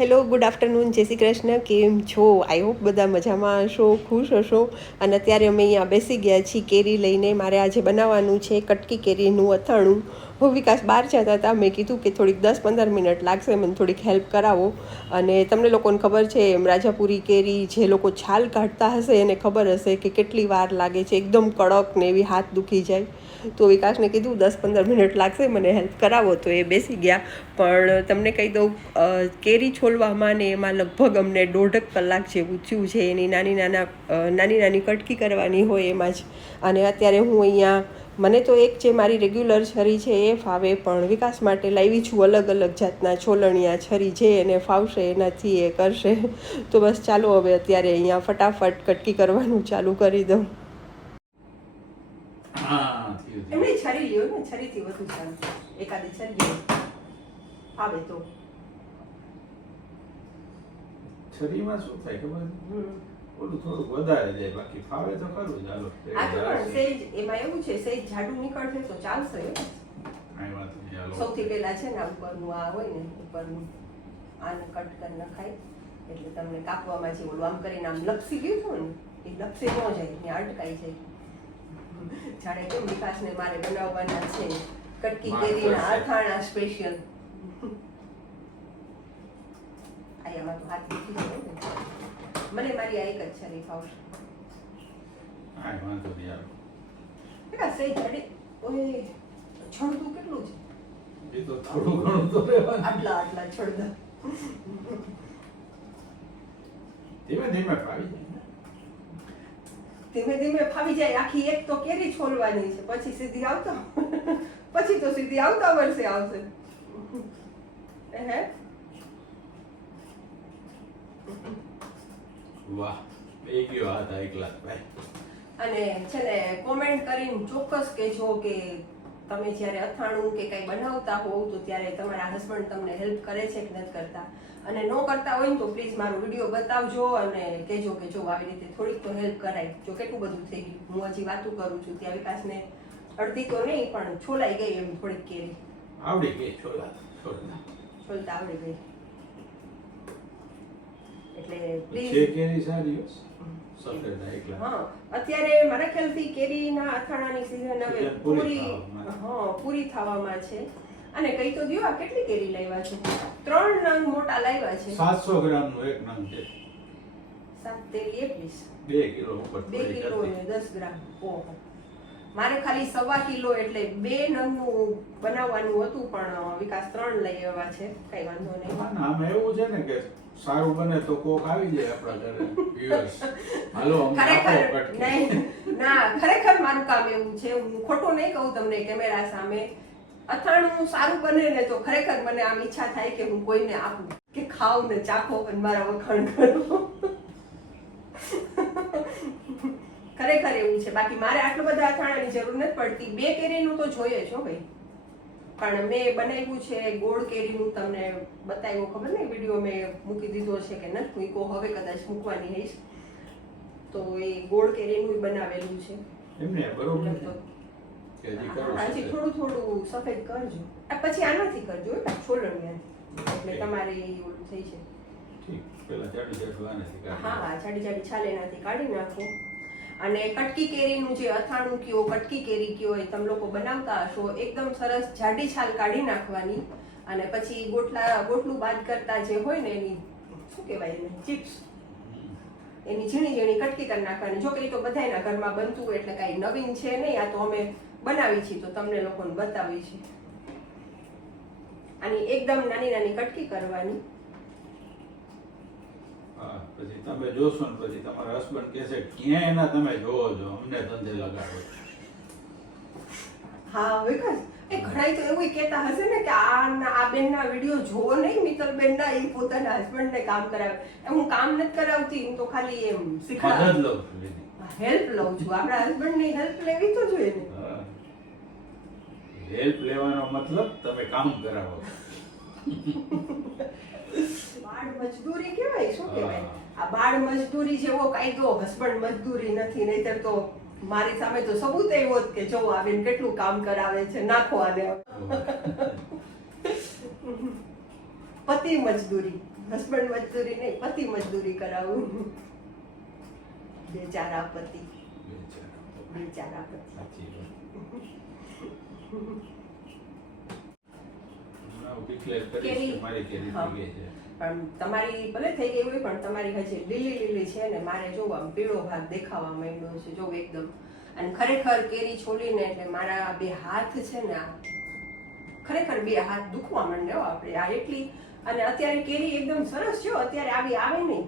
Hello good afternoon જય શ્રી કૃષ્ણ. કેમ છો? આઈ હોપ બધા મજામાં હશો, ખુશ હશો. અને અત્યારે અમે અહીંયા બેસી ગયા છીએ કેરી લઈને. મારે આજે બનાવવાનું છે કટકી કેરીનું અથાણું. હું વિકાસ બહાર જતા હતા. મેં કીધું કે થોડીક દસ પંદર મિનિટ લાગશે. મને થોડીક હેલ્પ કરાવો. અને તમને લોકોને ખબર છે એમ રાજાપુરી કેરી જે લોકો છાલ કાઢતા હશે, એને ખબર હશે કે કેટલી વાર લાગે છે. એકદમ કડક ને એવી હાથ દુખી જાય. તો વિકાસને કીધું, દસ પંદર મિનિટ લાગશે મને હેલ્પ કરાવો. તો એ બેસી ગયા. પણ તમને કહી દઉં કેરી છોલવામાં ને એમાં લગભગ અમને દોઢક કલાક જેવું થયું છે. એની નાની નાના નાની નાની કટકી કરવાની હોય એમાં જ. અને અત્યારે હું અહીંયા, મને તો એક જે મારી રેગ્યુલર છરી છે એ ફાવે, પણ વિકાસ માટે લાવી છું અલગ અલગ જાતના છોલણિયા છરી છે એને ફાવશે એનાથી એ કરશે. તો બસ ચાલો હવે અત્યારે અહીંયા ફટાફટ કટકી કરવાનું ચાલુ કરી દઉં. એમની છરી લ્યો ને છરીથી વધુ સારું એકાદી છરી લ્યો. ફાવે તો. છરીમાં શું થાય ખબર? ઓલું થોડુંક વધારે જાય બાકી ફાવે તો ખરું ચાલો આ તો પણ સેજ એમાં એવું છે સેજ જાડું નીકળશે તો ચાલશે. સૌથી પહેલા છે ને ઉપરનું આ હોય ને ઉપરનું આને કટ કરી નખાય. એટલે તમને કાપવામાં જે ઓલું આમ કરીને આમ લપસી ગયું હતું ને એ લપસી ન જાય ત્યાં અટકાઈ જાય. જાણે કેમ વિકાસને મારે બનાવવાના છે. કટકી કેરીના અથાણા સ્પેશિયલ આયામાં તો હાથ મૂકી જાય મને મારી આ એક જ છરી ફાવશે વાંધો નહીં, હાલો. બેટા સહી જડે ઓય છણતું કેટલું છે? એ તો થોડું ઘણું તો રહેવાનું. આટલા આટલા છોડતા. ધીમે ધીમે ફાવી જાય. ધીમે ધીમે ફાવી જાય આખી એક તો કેરી છોલવાની છે પછી સીધી આવતો પછી તો સીધી આવતા વર્ષે આવશે. હે? વાહ બે ગયો હાથ આ એકલા? ભાઈ. અને છે ને કોમેન્ટ કરીને ચોક્કસ કહેજો કે તમે જ્યારે અથાણું કે કંઈ બનાવતા હોવ તો ત્યારે તમારા હસબન્ડ તમને હેલ્પ કરે છે કે નથી કરતા? અને ન કરતા હોય ને તો પ્લીઝ મારો વીડિયો બતાવજો અને કહેજો કે જો આવી રીતે થોડીક તો હેલ્પ કરાય. જો કેટલું બધું થઈ ગયું. હું હજી વાતું કરું છું. ત્યાં વિકાસને અડધી તો નહીં પણ છોલાઈ ગઈ એમ થોડીક કેરી. આવડી ગઈ છોલા છોલા છોલતા આવડી ગઈ. એટલે પ્લીઝ કેરી સારી અત્યારે મારા ખ્યાલથી કેરીના અથાણાની સિઝન હવે પૂરી હા પૂરી થવામાં છે. અને કઈ તો દ્યો આ કેટલી કેરી લાવ્યા છે? ત્રણ નંગ મોટા લાવ્યા છે. 700 ગ્રામનું એક નંગ છે. સાત તેરી એકવીસ? બે કિલો ઉપર બે કિલો. ને દસ ગ્રામ. ઓહો. મારે ખાલી સવા કિલો એટલે બે નંગનું બનાવવાનું હતું પણ વિકાસ ત્રણ લઈ આવ્યા છે. કઈ વાંધો નહીં. ના, એવું છે ને કે સારું બને તો કોક આવી જાય આપણા ઘરે viewers. હાલો ખરેખર નહીં. ના ખરેખર મારું કામ એવું છે. હું ખોટું નહીં કહું તમને કેમેરા સામે. અથાણું સારું બને ને તો ખરેખર મને આમ ઈચ્છા થાય કે હું કોઈને આપું. કે ખાવ ને ચાખો અને મારા વખાણ કરો. ખરેખર એવું છે. બાકી મારે આટલું બધા અથાણાની જરૂર નથી પડતી. બે કેરીનું તો જોઈએ હો ભાઈ. પણ મેં બનાવ્યું છે ગોળ કેરીનું તમને બતાવ્યું ખબર નહીં વીડિયો મેં મૂકી દીધો છે કે નથી મૂક્યો. હવે કદાચ મૂકવાની હઈશ. તો એ ગોળ કેરીનું બનાવેલું છે. એમને બરોબર. કે હજી હજી થોડું થોડું સફેદ કરજો. આ પછી આનાથી કરજો છોલણિયાથી એટલે તમારે ઓલું થઈ છે ઠીક. પેલા જાડું જાડું આનાથી કાઢી હા હા જાડી જાડી છાલ એનાથી કાઢી નાખો. અને કટકી કેરીનું જે અથાણું કયો કટકી કેરી કયો એ તમે લોકો બનાવતા હશો એકદમ સરસ જાડી છાલ કાઢી નાખવાની. અને પછી ગોટલા ગોટલું બાદ કરતા જે હોય ને એની શું કહેવાય એને ચિપ્સ. એની ઝીણી ઝીણી કટકી કરી નાખવાની. જો કે એ તો બધાયના ઘરમાં બનતું એટલે કાંઈ નવીન છે નહીં. આ તો અમે બનાવી છે તો તમને લોકોને બતાવી છે. આની એકદમ નાની નાની કટકી કરવાની. હા પછી તમે જોશો ને પછી તમારા હસબન્ડ કહેશે ક્યાં એના તમે જોવો છો? અમને ધંધે લગાડો. હા વિકાસ એ ઘણાય તો એવું કહેતા હશે ને કે આ આ બેનના વીડિયો જોવો નહીં મિત્તલ બેનના એ પોતાના હસબન્ડને કામ કરાવે. હું કામ નથી કરાવતી હું તો ખાલી એમ લઉં હેલ્પ લઉં છું. આપણા હસબન્ડની હેલ્પ લેવી તો જોઈએ ને. હેલ્પ લેવાનો મતલબ તમે કામ કરાવો. બાળ મજદૂરી કહેવાય શું કહેવાય? આ બાળ મજદૂરી જેવો કાયદો હસબન્ડ મજદૂરી નથી નહીતર તો મારી સામે તો સબૂત એવો જ કે જો આવીને કેટલું કામ કરાવે છે નાખો આને. પતિ મજદૂરી હસબન્ડ મજદૂરી નહીં પતિ મજદૂરી કરાવું. બેચારા પતિ. બેચારા પતિ. પણ તમારી ભલે થઈ ગઈ હોય પણ તમારી હજી લીલી લીલી છે ને મારે જો આમ પીળો ભાગ દેખાવા માંડ્યો છે જો એકદમ. અને ખરેખર કેરી છોડીને એટલે મારા બે હાથ છે ને આ ખરેખર બે હાથ દુખવા માંડ્યો આપણે. આ એટલી અને અત્યારે કેરી એકદમ સરસ છે અત્યારે આવી આવે નહીં.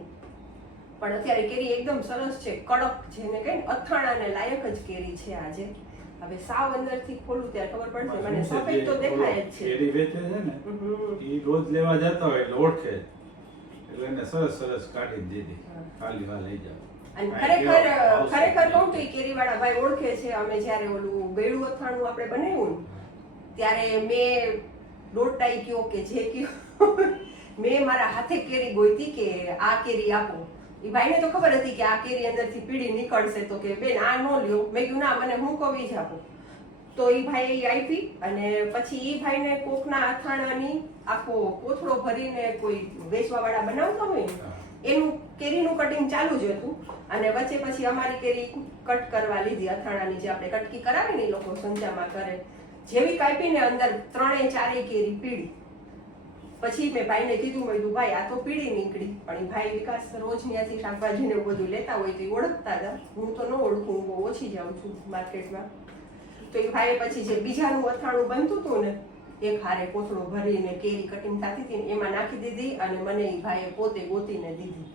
પણ અત્યારે કેરી એકદમ સરસ છે કડક જેને કહે ને અથાણાને લાયક જ કેરી છે આજે. હવે સાવ અંદરથી ખોલું ત્યારે ખબર પડશે મને સફેદ તો દેખાય જ છે. કેરી વેચે છે ને એ રોજ લેવા જતા હોય એટલે ઓળખે. એટલે એને સરસ સરસ કાઢી દીધી ખાલી વા લઈ જાવ અને ખરેખર? ખરેખર કહું તો એ કેરીવાળા ભાઈ ઓળખે છે અમે જ્યારે ઓલું ગળ્યું અથાણું આપણે બનાવ્યું ત્યારે મેં લોટાઈ કયો કે જે કયો. મેં મારા હાથે કેરી ગોઈતી કે આ કેરી આપો. એ ભાઈને તો ખબર હતી કે આ કેરી અંદરથી પીળી નીકળશે તો કે બેન આ નો લ્યો. મેં કીધું ના મને હું કવી જ આપો. તો એ ભાઈ આપી અને પછી એ ભાઈને કોકના અથાણાની આખો કોથળો ભરીને કોઈ વેચવા વાળા બનાવતા હોય એનું કેરીનું કટિંગ ચાલુ જ હતું. અને વચ્ચે પછી અમારી કેરી કટ કરવા લીધી અથાણાની જે આપણે કટકી કરાવે ને એ લોકો સંજામાં કરે. જેવી કાપીને અંદર ત્રણે ચારે કેરી પીળી. પછી મેં ભાઈને કીધું, મેં કીધું, ભાઈ, આ તો પીળી નીકળી. પણ ભાઈ વિકાસ રોજ ત્યાંથી શાકભાજીને બધું લેતા હોય તો એ ઓળખતા હતા. હું તો ન ઓળખું, હું ઓછી જાઉં છું માર્કેટમાં. તો એ ભાઈએ પછી જે બીજાનું અથાણું બનતું હતું ને, એક હારે કોથળો ભરીને કેરી કટિંગ થતી હતી એમાં નાખી દીધી અને મને એ ભાઈએ પોતે ગોતીને દીધી.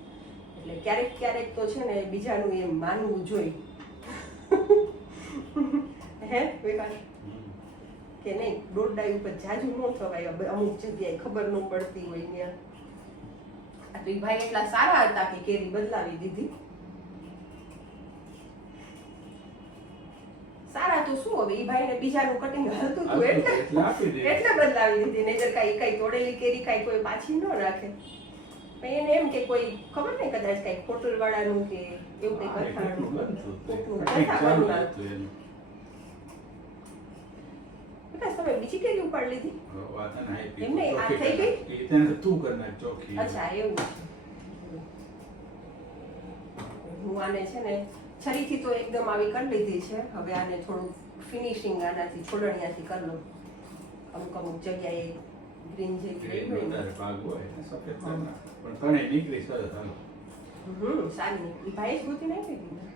એટલે ક્યારેક ક્યારેક તો છે ને, બીજાનું એમ માનવું જોઈએ. હે, વિકાસ. કે નહીં દોરડાઈ ઉપર જાજુ ન થવાય. અમુક જગ્યાએ ખબર ન પડતી હોય ત્યાં. તો એ ભાઈ એટલા સારા હતા કે કેરી બદલાવી દીધી. સારા તો શું હવે? ઈ ભાઈને બીજાનું કટિંગ હલતું હતું એટલે એટલે બદલાવી દીધી. નહીતર કાંઈ કાંઈ તોડેલી કેરી કાંઈ કોઈ પાછી ન રાખે. એને એમ કે કોઈ ખબર નહીં કદાચ કાંઈક હોટલ વાળાનું કે એવું કંઈક એ અથાણું કેટલું બનતું હતું. કોકનું કંઈક કથા ચાલુ બનવા. હતું એનું. વિકાસ તમે બીજી કેરી ઉપાડ લીધી. વાત એને આપી. એમને આ થઈ ગઈ? એ તેને તું કર નાખ ચોખી. અચ્છા એવું હું આને છે ને છરીથી તો એકદમ આવી કરી લીધી છે. હવે આને થોડું ફિનિશિંગ આનાથી છોડણિયાથી કરી લઉં. અમુક અમુક જગ્યાએ ગ્રીન જે ગ્રીન હોય. ભાગ હોય સફેદ પણ ત્રણેય નીકળી સરસ હાલો. હમ સારી નીકળી. ભાઈ જ ગોતી નાખી દીધી.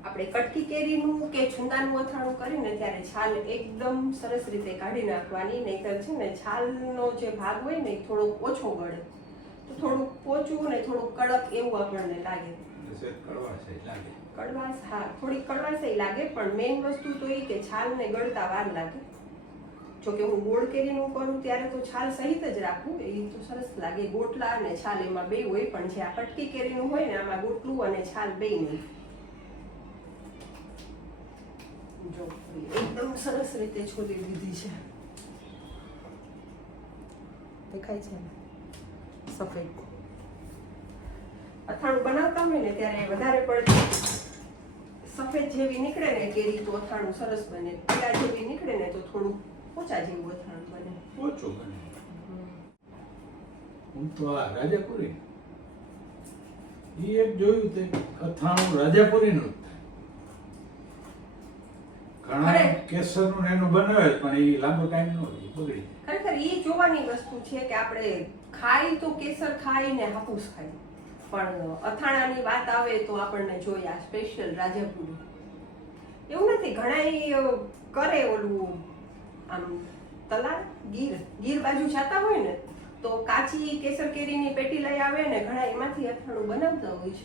આપણે કટકી કેરીનું કે છુંદાનું અથાણું કરીને ત્યારે છાલ એકદમ સરસ રીતે કાઢી નાખવાની નહીતર છે ને છાલનો જે ભાગ હોય ને થોડોક ઓછો ગળે. તો થોડુંક પોચું ને થોડુંક કડક એવું આપણને લાગે. કડવાશ હા થોડી કડવાશ લાગે પણ મેઇન વસ્તુ તો એ કે છાલને ગળતા વાર લાગે. જો કે હું ગોળ કેરીનું કરું ત્યારે તો છાલ સહિત જ રાખું એ તો સરસ લાગે. ગોટલા અને છાલ એમાં બે હોય પણ જે આ કટકી કેરીનું હોય ને આમાં ગોટલું અને છાલ બે નહીં. એકદમ સરસ રીતે છોલી દીધી છે. દેખાય છે? સફેદ. અથાણું બનાવતા હોય ને ત્યારે વધારે પડતી સફેદ જેવી નીકળે ને કેરી તો અથાણું સરસ બને. પીળા જેવી નીકળે ને તો થોડું ઓછા જેવું અથાણું બને. ઓછું બને. હું તો આ રાજાપુરી. એ એક જોયું તે, અથાણું રાજાપુરીનું. થાય. કેસરનું એનું બનાવે પણ એ લાંબો ટાઈમ નો બગડી ખરેખર એ જોવાની વસ્તુ છે કે આપણે ખાઈ તો કેસર ખાઈ ને હાપુસ ખાઈ. પણ અથાણાની વાત આવે તો આપણને જોઈએ આ સ્પેશિયલ રાજાપુરી. એવું નથી ઘણા કરે ઓલું આમ તલા ગીર ગીર બાજુ જતા હોય ને તો કાચી કેસર કેરીની પેટી લઈ આવે ને ઘણા એમાંથી અથાણું બનાવતા હોય છે.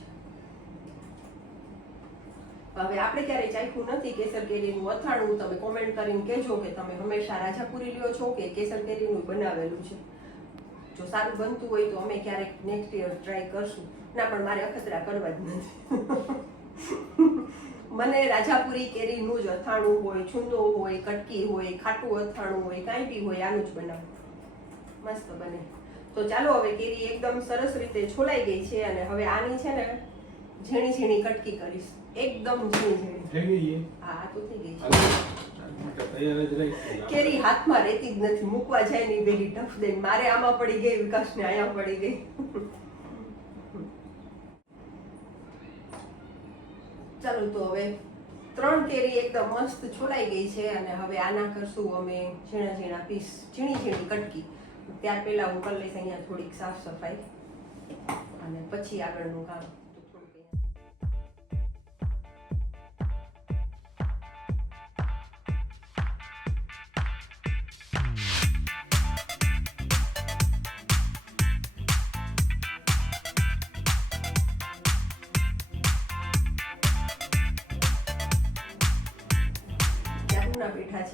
હવે આપણે ક્યારેય ચાખ્યું નથી કેસર કેરીનું અથાણું. તમે કોમેન્ટ કરીને કહેજો કે તમે હંમેશા રાજાપુરી લ્યો છો કે કેસર કેરીનું બનાવેલું છે. જો સારું બનતું હોય તો અમે ક્યારેક નેક્સ્ટ યર ટ્રાય કરશું. ના, પણ મારે અખતરા કરવા જ નથી. મને રાજાપુરી કેરીનું જ અથાણું હોય, છુંદો હોય, કટકી હોય, ખાટું અથાણું હોય, કાંઈ બી હોય, આનું જ બનાવું. મસ્ત બને. તો ચાલો હવે કેરી એકદમ સરસ રીતે છોલાઈ ગઈ છે અને હવે આની છે ને ઝીણી ઝીણી કટકી કરીશ. એકદમ ઝીણી ઝીણી. થઈ ગઈ એ? હા તો થઈ ગઈ કેરી હાથમાં રહેતી જ નથી. મૂકવા જાય નહીં પેલી ટફ દઈને. મારે આમાં પડી ગઈ વિકાસને અહીંયા પડી ગઈ. ચાલો તો હવે ત્રણ કેરી એકદમ મસ્ત છોડાઈ ગઈ છે અને હવે આના કરશું અમે ઝીણા ઝીણા પીસ ઝીણી ઝીણી કટકી. ત્યાર પેલા હું કરી લઈશ અહીંયા થોડીક સાફ સફાઈ. અને પછી આગળનું કામ.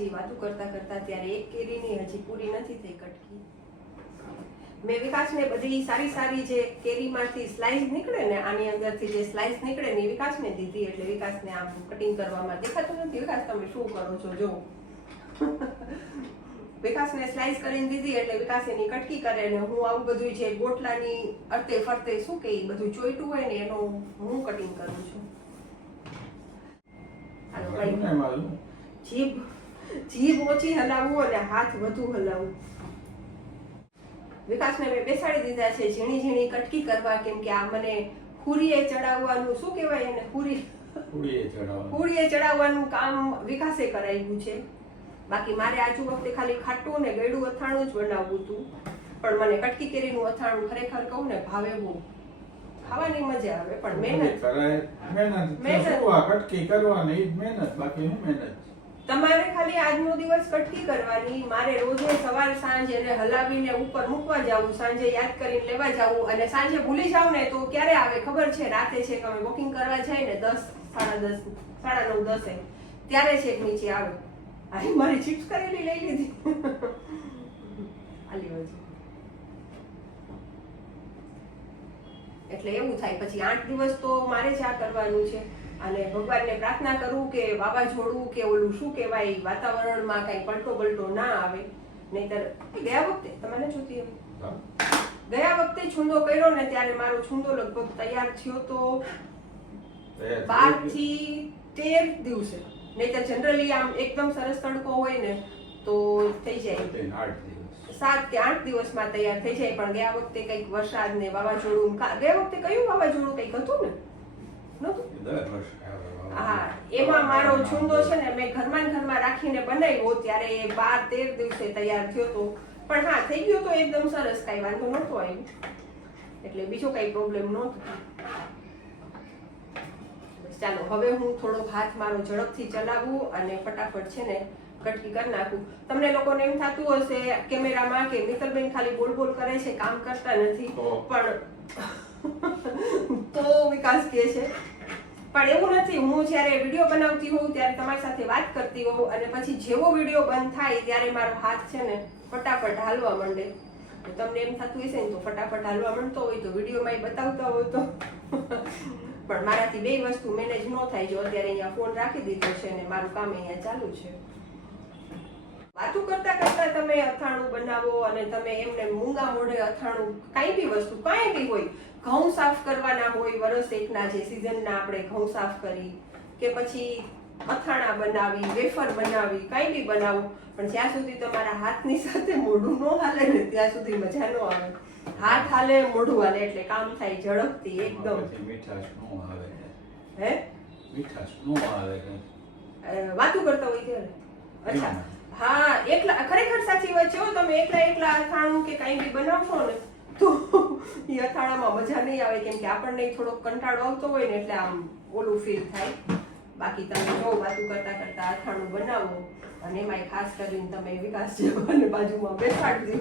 છીએ વાતો કરતા કરતા ત્યારે એક કેરીની હજી પૂરી નથી થઈ કટકી. મેં વિકાસને બધી સારી સારી જે કેરીમાંથી સ્લાઇસ નીકળે ને આની અંદરથી જે સ્લાઇસ નીકળે ને એ વિકાસને દીધી એટલે વિકાસને આમ કટિંગ કરવામાં દેખાતું નથી. વિકાસ તમે શું કરો છો? જો. વિકાસને સ્લાઇસ કરીને દીધી એટલે વિકાસ એની કટકી કરે ને હું આવું બધું જે ગોટલાની અર્તે ફરતે શું કે બધું ચોઈટું હોય ને એનું હું કટિંગ કરું છું. જીભ જીભ ઓછી હલાવવું અને હાથ વધુ હલાવવું. વિકાસને મેં બેસાડી દીધા છે ઝીણી ઝીણી કટકી કરવા કેમ કે આ મને હુરીએ ચડાવવાનું શું કહેવાય એને હુરી હુરીએ ચડાવવાનું. કામ વિકાસે કરાવ્યું છે. બાકી મારે આજુ વખતે ખાલી ખાટું ને ગળ્યું અથાણું જ બનાવવું હતું. પણ મને કટકી કેરીનું અથાણું ખરેખર કહું ને ભાવે બહુ. ખાવાની મજા આવે પણ મહેનત. મહેનત. કટકી કરવાની મહેનત બાકી હું મહેનત તમારે ખાલી આજનો દિવસ કટકી કરવાની. મારે રોજે સવાર સાંજ એને હલાવીને ઉપર મૂકવા જવું, સાંજે યાદ કરીને લેવા જવું અને સાંજે ભૂલી જાવ ને તો ક્યારે આવે ખબર છે? રાતે છે કે અમે વોકિંગ કરવા જાય ને દસ, સાડા દસ, સાડા નવ, દસે. ત્યારે છેક નીચે આવે. અરે મારી ચિપ્સ કરેલી લઈ લીધી. આલી બાજુ એટલે એવું થાય. પછી આઠ દિવસ તો મારે જ આ કરવાનું છે. અને ભગવાનને પ્રાર્થના કરું કે વાવાઝોડું કે ઓલું શું કહેવાય વાતાવરણમાં કઈ પલટો બલટો ના આવે. નહીતર ગયા વખતે તમને જોતી એમ. ગયા વખતે છૂંદો કર્યો ને ત્યારે મારો છૂંદો લગભગ તૈયાર થયો તો બારથી તેર દિવસે. નહીતર જનરલી આમ એકદમ સરસ તડકો હોય ને તો થઈ જાય. સાત કે આઠ દિવસમાં તૈયાર થઈ જાય પણ ગયા વખતે કંઈક વરસાદ ને વાવાઝોડું ગયા વખતે કયું વાવાઝોડું કંઈક હતું ને? નહોતું. હા એમાં મારો છુંદો છે ને મેં ઘરમાં ઘરમાં રાખીને બનાવ્યો ત્યારે બાર તેર દિવસે તૈયાર થયો તો. પણ હા થઈ ગયો તો એકદમ સરસ કાંઈ વાંધો નહોતો આવ્યો એટલે બીજો કાંઈ પ્રોબ્લેમ નહોતો. ચાલો હવે હું થોડોક હાથ મારો ઝડપથી ચલાવું અને ફટાફટ છે ને કટકી કરી નાખું. તમને લોકોને એમ થતું હશે કેમેરામાં કે મિત્રબેન ખાલી બોલ બોલ કરે છે કામ કરતા નથી. તો? પણ તો વિકાસ કહે છે પણ એવું નથી, હું જ્યારે વીડિયો બનાવતી હોઉં ત્યારે તમારી સાથે વાત કરતી હોઉં અને પછી જેવો વીડિયો બંધ થાય ત્યારે મારો હાથ છે ને ફટાફટ હાલવા માંડે. તમને એમ થતું હશે ને, તો ફટાફટ હાલવા માંડતો હોય તો વિડીયોમાં બતાવતા હોય તો. પણ મારાથી બે વસ્તુ મેનેજ ન થાય જો અત્યારે અહીંયા ફોન રાખી દીધો છે અને મારું કામ અહીંયા ચાલુ છે. વાતું કરતા કરતા તમે અથાણું બનાવો અને તમે એમને મૂંગા મોઢે અથાણું કાંઈ બી વસ્તુ, કાંઈ બી હોય ઘઉં સાફ કરવાના હોય વરસ એકના જે સિઝનના આપણે ઘઉં સાફ કરી કે પછી અથાણા બનાવી વેફર બનાવી કાંઈ બી બનાવો પણ જ્યાં સુધી તમારા હાથની સાથે મોઢું ન હાલે ને ત્યાં સુધી મજા ન આવે. હાથ હાલે મોઢું હાલે એટલે કામ થાય ઝડપથી એકદમ. મીઠાશ ન આવે. હે? મીઠાશ ન આવે વાતો કરતા હોય ત્યારે? અચ્છા. હા એકલા ખરેખર સાચી વાત છે તમે એકલા એકલા અથાણું કે કંઈ બી બનાવશો ને તો એ મજા નહીં આવે, કેમ કે આપણને થોડોક કંટાળો આવતો હોય ને એટલે આમ ઓલું ફીલ થાય. બાકી તમે જો વાતું કરતા કરતા અથાણું બનાવો અને એમાંય ખાસ કરીને તમે વિકાસ જેવાને બાજુમાં બેસાડી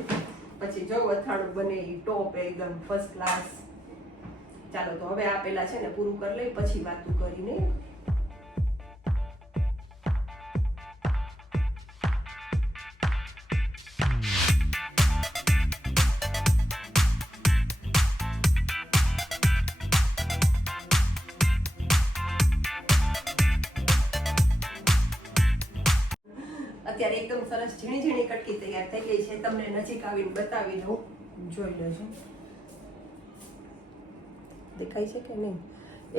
પછી જો અથાણું બને એ ટોપ એકદમ ફર્સ્ટ ક્લાસ ચાલો તો હવે આ પેલા છે ને પૂરું કરી લઈ, પછી વાતું કરીને અત્યારે એકદમ સરસ ઝીણી ઝીણી કટકી તૈયાર થઈ ગઈ છે. તમને નજીક આવીને બતાવી દઉં જોઈ લેજો દેખાય છે કે નહીં?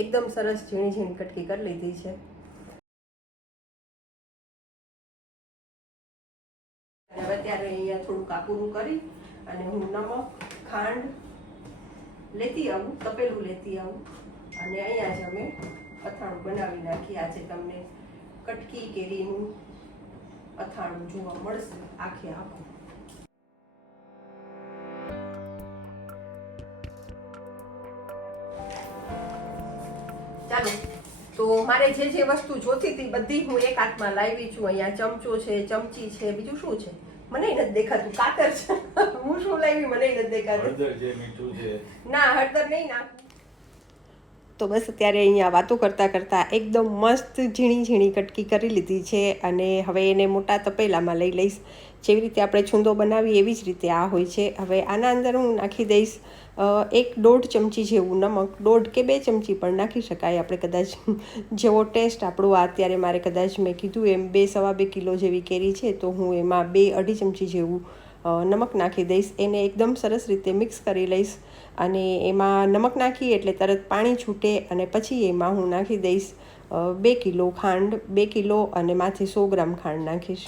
એકદમ સરસ ઝીણી ઝીણી કટકી કરી લીધી છે. થોડુંક આ પૂરું કરી અને હું નમક, ખાંડ લેતી આવું, તપેલું લેતી આવું. અને અહીંયા જ અમે અથાણું બનાવી નાખી. આજે તમને કટકી કેરીનું અથાણું જોવા મળશે. આખે આખું ચાલો તો મારે જે જે વસ્તુ જોતી હતી બધી હું એક હાથમાં લાવી છું. અહીંયા ચમચો છે ચમચી છે બીજું શું છે? મને નથી દેખાતું. કાતર છે. હું શું લાવી? મને નથી દેખાતું. ના હળદર નહીં નાખું. તો બસ અત્યારે અહીંયા વાતો કરતાં કરતાં એકદમ મસ્ત ઝીણી ઝીણી કટકી કરી લીધી છે અને હવે એને મોટા તપેલામાં લઈ લઈશ. જેવી રીતે આપણે છૂંદો બનાવીએ એવી જ રીતે આ હોય છે. હવે આના અંદર હું નાખી દઈશ એક દોઢ ચમચી જેવું નમક, દોઢ કે બે ચમચી પણ નાખી શકાય આપણે કદાચ. જેવો ટેસ્ટ આપણો આ અત્યારે મારે કદાચ મેં કીધું એમ બે સવા બે કિલો જેવી કેરી છે તો હું એમાં બે અઢી ચમચી જેવું નમક નાખી દઈશ. એને એકદમ સરસ રીતે મિક્સ કરી લઈશ અને એમાં નમક નાખી એટલે તરત પાણી છૂટે અને પછી એમાં હું નાખી દઈશ બે કિલો ખાંડ, બે કિલો અને માથે સો ગ્રામ ખાંડ નાખીશ.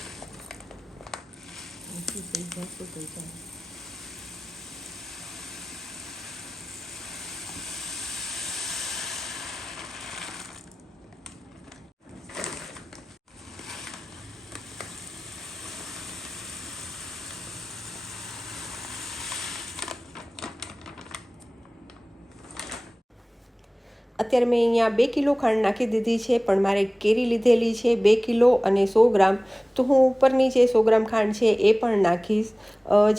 અત્યારે મેં અહીંયા બે કિલો ખાંડ નાખી દીધી છે, પણ મારે કેરી લીધેલી છે બે કિલો અને સો ગ્રામ. તો હું ઉપરની જે સો ગ્રામ ખાંડ છે એ પણ નાખીશ.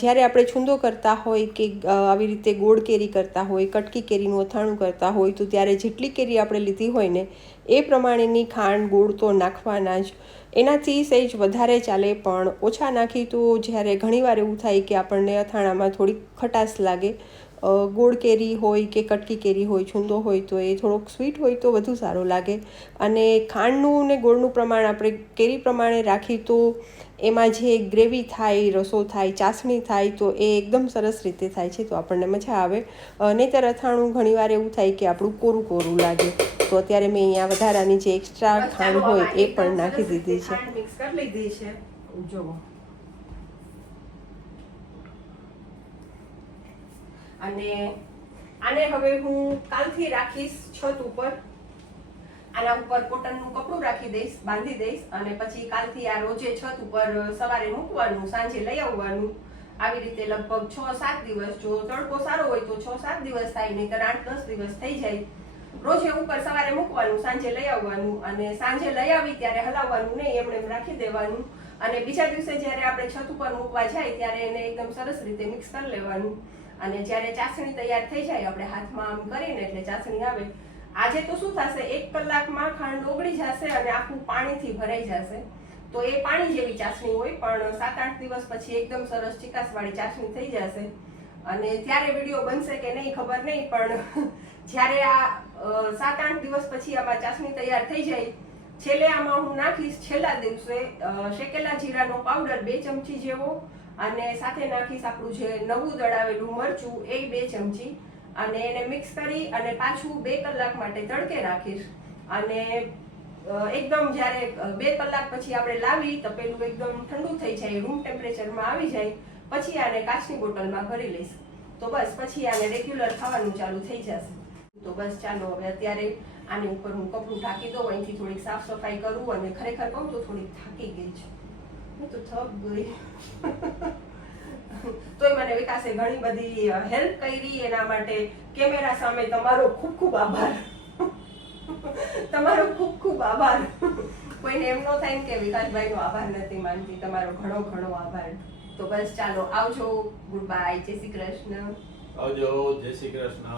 જ્યારે આપણે છૂંદો કરતા હોય કે આવી રીતે ગોળ કેરી કરતા હોય, કટકી કેરીનું અથાણું કરતા હોય, તો ત્યારે જેટલી કેરી આપણે લીધી હોય ને, એ પ્રમાણેની ખાંડ ગોળ તો નાખવાના જ. એનાથી સહેજ વધારે ચાલે, પણ ઓછા નાખી તો જ્યારે ઘણીવાર એવું થાય કે આપણને અથાણામાં થોડીક ખટાશ લાગે ગોળ કેરી હોય કે કટકી કેરી હોય છૂંદો હોય તો એ થોડોક સ્વીટ હોય તો વધુ સારો લાગે. અને ખાંડનું ને ગોળનું પ્રમાણ આપણે કેરી પ્રમાણે રાખી તો એમાં જે ગ્રેવી થાય રસો થાય ચાસણી થાય તો એ એકદમ સરસ રીતે થાય છે તો આપણને મજા આવે. અને નહીંતર અથાણું ઘણીવાર એવું થાય કે આપણું કોરું કોરું લાગે. તો અત્યારે મેં અહીંયા વધારાની જે એક્સ્ટ્રા ખાંડ હોય એ પણ નાખી દીધી છે. મિક્સ કરી લીધી છે. જુઓ. અને આને હવે હું કાલથી રાખીશ છત ઉપર. આના ઉપર કોટનનું કપડું રાખી દઈશ, બાંધી દઈશ અને પછી કાલથી આ રોજે છત ઉપર સવારે મૂકવાનું, સાંજે લઈ આવવાનું. આવી રીતે લગભગ છ સાત દિવસ, જો તડકો સારો હોય તો છ સાત દિવસ થાય, નહીંતર આઠ દસ દિવસ થઈ જાય. રોજે ઉપર સવારે મૂકવાનું, સાંજે લઈ આવવાનું અને સાંજે લઈ આવી ત્યારે હલાવવાનું નહીં એમણે એમ રાખી દેવાનું. અને બીજા દિવસે જ્યારે આપણે છત ઉપર મૂકવા જાય, ત્યારે એને એકદમ સરસ રીતે મિક્સ કરી લેવાનું. અને જ્યારે ચાસણી તૈયાર થઈ જાય, આપણે હાથમાં આમ કરીને એટલે ચાસણી આવે, આજે તો શું થશે, એક કલાકમાં ખાંડ ઓગળી જશે અને આખું પાણીથી ભરાઈ જશે. તો એ પાણી જેવી ચાસણી હોય, પણ સાત આઠ દિવસ પછી એકદમ સરસ ચિકાસવાળી ચાસણી થઈ જશે. અને ત્યારે વીડિયો બનશે કે નહીં, ખબર નહીં, પણ જ્યારે આ સાત આઠ દિવસ પછી આમાં ચાસણી તૈયાર થઈ જાય, છેલ્લે આમાં હું નાખીશ, છેલ્લા દિવસે શેકેલા જીરાનો પાવડર બે ચમચી જેવો અને સાથે નાખીશ આપણું જે નવું દળાવેલું મરચું, એ બે ચમચી. અને એને મિક્સ કરી અને પાછું બે કલાક માટે તડકે રાખીશ અને એકદમ જ્યારે બે કલાક પછી આપણે લાવી તો પેલું એકદમ ઠંડુ થઈ જાય રૂમ ટેમ્પરેચરમાં આવી જાય. પછી આને કાચની બોટલમાં ભરી લઈશ. તો બસ, પછી આને રેગ્યુલર ખાવાનું ચાલુ થઈ જશે. તો બસ, ચાલો, હવે અત્યારે આની ઉપર હું કપડું ઢાંકી દઉં, અહીંથી થોડીક સાફ સફાઈ કરું અને ખરેખર કહું તો થોડીક થાકી ગઈ છું. તો થક તોય મને વિકાસે ઘણી બધી હેલ્પ કરી એના માટે કેમેરા સામે તમારો ખૂબ ખૂબ આભાર. તમારો ખૂબ ખૂબ આભાર. કોઈને એમ ન થાય કે કે વિકાસભાઈનો આભાર નથી માનતી, તમારો ઘણો ઘણો આભાર. તો બસ ચાલો, આવજો. ગુડ બાય જય શ્રી કૃષ્ણ. આવજો. જય શ્રી કૃષ્ણ.